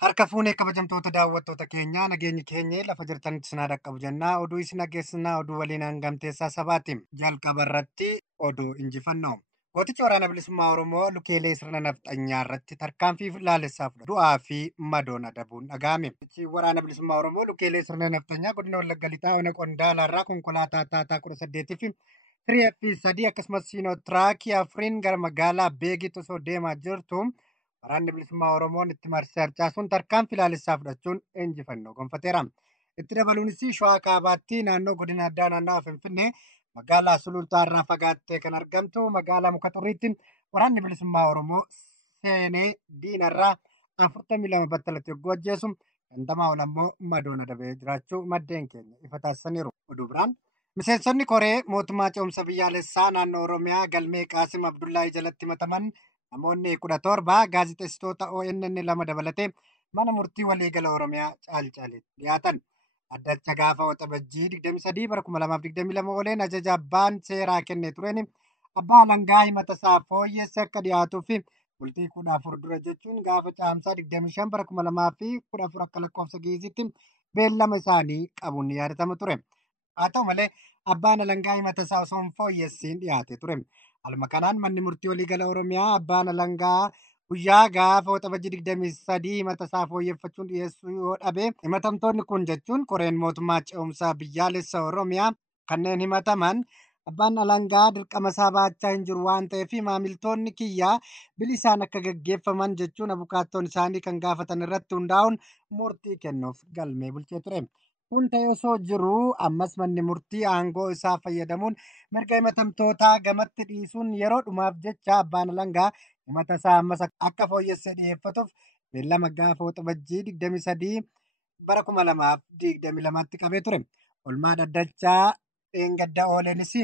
Harka fuunee kabajamtoota daawwattoota keenyaa nageenyi keenya lafa jirtanitti sinaa dhaqqabu jennaa oduu isin dhageessisnaa oduu waliin hangamteessaa sabaati. Jalqaba irratti oduu injifannoo. Gooticha waraana bilisummaa Oromoo lukeelee sirna nafxanyaa irratti tarkaanfii laalessaa fudhatu du'aa fi madoon adabuun dhaga'ame. Waraana bilisummaa Oromoo lukeelee sirna nafxanyaa godina Wallagga Lixaa Ona Qondaala irraa konkolaataa taataa 18 fi Tirii fi 3 akkasumas siinootiraakii 4 gara magaalaa Beegitti osoo deemaa jirtu waraanni bilisummaa Oromoon itti marsee harcaasuun tarkaanfii laalessaa fudhachuun injifannoo gonfateera. Itti dabaluunis Shawaa Kaabaatti naannoo godina addaa naannawaa Finfinnee magaalaa Sulultaa irraa fagaattee kan argamtu magaalaa Muka Xurriitti waraanni bilisummaa Oromoo seenee diinarraa 42 battalatti yogguu ajjeesu 50 ol ammoo madoon adabee jiraachuu maddeen keenya ifa taasisaniiru. Oduu biraan miseensonni koree mootummaa ce'umsa biyyaalessaa naannoo Oromiyaa galmee Qaasim Abdullaahii jalatti himataman namoonni 17 gaazexeessitoota ONN 2 dabalatee mana murtii waliigala Oromiyaa caalchaaleetti dhiyaatan. Addacha gaafa waxabajjii 23 bara 2022 ooleen ajaja abbaan seeraa kennee tureen abbaa alangaa himata isaa fooyyessi akka dhiyaatuu fi bultii 14 dura jechuun gaafa caamsaa 25 bara 2014 akka lakkoofsa Giiziitti beellama isaanii qabuun ni yaadatama ture. Haa ta'u malee abbaan alangaa himata isaa osoo hin fooyyessiin dhiyaatee ture. Haaluma kanaan manni murtii waliigala Oromiyaa abbaan alangaa guyyaa gaafa waxabajjii 23 himata isaa fooyyeffachuun dhiyeessuu yoo dhabe himatamtoonni kun jechuun koreen mootummaa ce'umsaa biyyaalessa Oromiyaa kanneen himataman abbaan alangaa dirqama isaa baachaa hin jiru waan ta'eef maamiltoonni kiyyaa bilisaan akka gaggeeffaman jechuun abukaattoon isaanii kan gaafatan irratti hundaa'uun murtii kennuuf galmee bulchee ture. Kun ta'ee osoo jiruu ammas manni murtii aangoo isaa fayyadamuun mirga himatamtootaa gamatti dhiisuun yeroo dhumaaf jecha abbaan alangaa himata isaa ammas akka fooyyessee dhiyeeffatuuf beellama gaafa waxabajjii 23 bara 2022tti qabee ture. Oolmaa dhaddachaa dheengadda ooleenis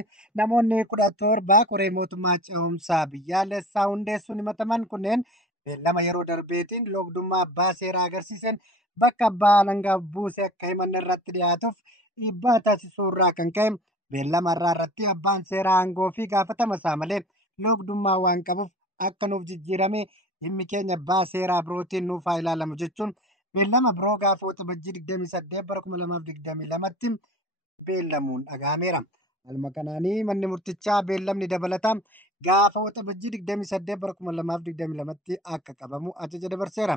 namoonni 17 koree mootummaa ce'umsaa biyyaalessaa hundeessuun himataman kunneen beellama yeroo darbeetiin loogdummaa abbaa seeraa agarsiiseen bakka abbaa alangaa buusee akka himanne irratti dhiyaatuuf dhiibbaa taasisuu irraa kan ka'e beellama irratti abbaan seeraa aangoo fi gaafatama isaa malee loogdummaa waan qabuuf akka nuuf jijjiirame dhimmi keenya abbaa seeraa birootiin nuuf haa ilaalamu jechuun beellama biroo gaafa waxabajjii 28 bara 2022tti beellamuun dhagahameera. Haaluma kanaanii manni murtichaa beellamni dabalataa gaafa waxabajjii 28 bara 2022tti akka qabamu ajaja dabarseera.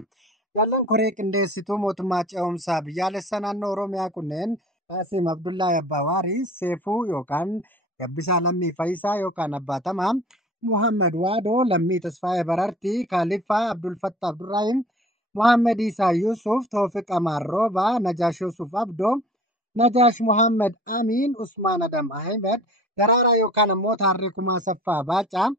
Jaallan koree qindeessituu mootummaa ce'umsaa biyyaalessaa naannoo Oromiyaa kunneen Qaasim Abdullaahii Abbawaarii, Seefuu yookaan Gabbisaa Lammii Fayisaa yookaan Abbaatamaa, Muhammad Waadoo, Lammii Tasfaayee Barartii, Kaalifaa Abdulfattah Abdurraahim, Muhammad Isaa Yuusuf, Toofiq Amaar Roobaa, Najaash Yuusuf Abdoo, Najaash Muhammad Amiin, Usmaan Adam Ahmed, Daraaraa yookaan ammoo Taarree Kumaa Saffaa Baacaa,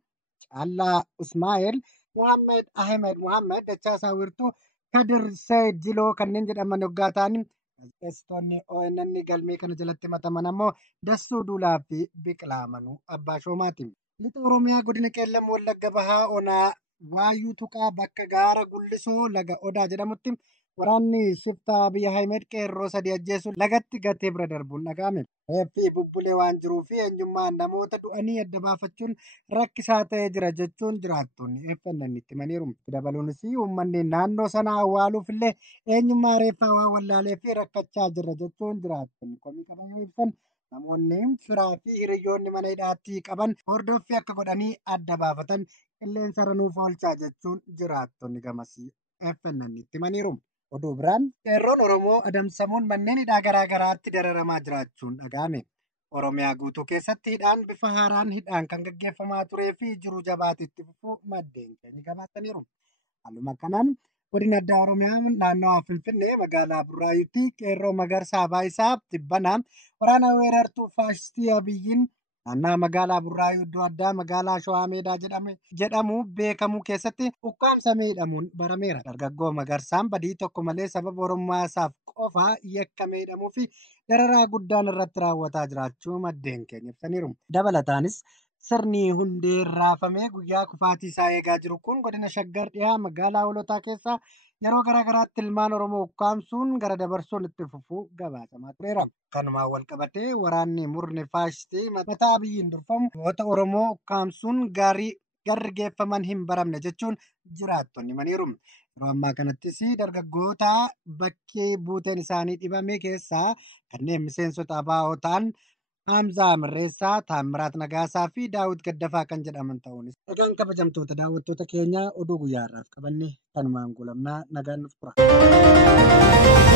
Caallaa Usmaa'eel, Muhammad Ahmed Muhammad, Dachaasaa Wirtuu, Kadir Said Jiloo kanneen jedhaman yoggaa ta'an gaazexeessitoonni ONN galmee kana jalatti himataman ammoo Dassuu Duulaa fi Biqilaa Manuu Abbaa Shoomaati. Lixa Oromiyaa godina Qeellam Wallagga Bahaa Onaa Waayyuu Tuqaa bakka gaara Gullisoo laga Odaa jedhamutti waraanni shiftaa Abiy Ahmed qeerroo 3 ajjeesuun lagatti gatee bira darbuun dhaga'ame. Reeffi bubbulee waan jiruu fi eenyummaan namoota du'anii adda baafachuun rakkisaa ta'ee jira jechuun jiraattonni FNN itti himaniiru. Dabaluunis uummanni naannoo sana awwaaluuf illee eenyummaa reeffaa waan wallaalee fi rakkachaa jira jechuun jiraattonni komii qaban yoo ibsan namoonni firaa fi hiriyoonni mana hidhaatti qaban hordoffii akka godhanii adda baafatan qilleensa ranuuf oolchaa jechuun jiraattonni gamasii FNN itti himaniiru. Oduu biraan qeerroon Oromoo adamsamuun manneen hidhaa garaa garaatti dararamaa jiraachuun dhaga'ame. Oromiyaa guutuu keessatti hidhaan bifa haaraan hidhaan kan gaggeeffamaa turee fi jiru jabaatitti fufuu maddeen keenya gabaasaniiru. Haaluma kanaan godina addaa Oromiyaa naannawaa Finfinnee magaalaa Burraayyuutti qeerroo Magarsaa Baayisaa Tibbanaa waraana weerartuu faashistii Abiyyiin naannaa magaalaa Burraayyuu iddoo addaa magaalaa Shawaa Meedaa jedhamu beekamu keessatti ukkaamsamee hidhamuun barameera. Dargaggoo Magarsaan badii tokko malee sababa Oromummaa isaaf qofa yakkamee hidhamuu fi dararaa guddaan irratti raawwataa jiraachuu maddeen keenya ibsaniiru. Dabalataanis sirni hundee raafamee guyyaa kufaatii isaa eegaa jiru kun godina Shaggar dhiyaa magaalaa Hoolotaa keessaa yeroo garaa garaatti ilmaan Oromoo ukkaamsuun gara dabarsuun itti fufuu gabaasamaa tureera. Kanumaan wal qabatee waraanni murni faashistii mataa Abiyyiin durfamu goota Oromoo ukkaamsuun garri geeffaman hin baramne jechuun jiraattonni himaniiru. Yeroo ammaa kanattis dargaggoota bakki buuteen isaanii dhibame keessaa kanneen miseensota ABO ta'an Hamzaa Mirreessaa, Taammiraat Nagaasaa fi Daawit Gaddafaa kan jedhaman ta'uunis. Egaan kabajamtoota daawwattoota keenya oduu guyyaa har'aaf qabanne kanumaan goolabnaa nagaan nuuf tura.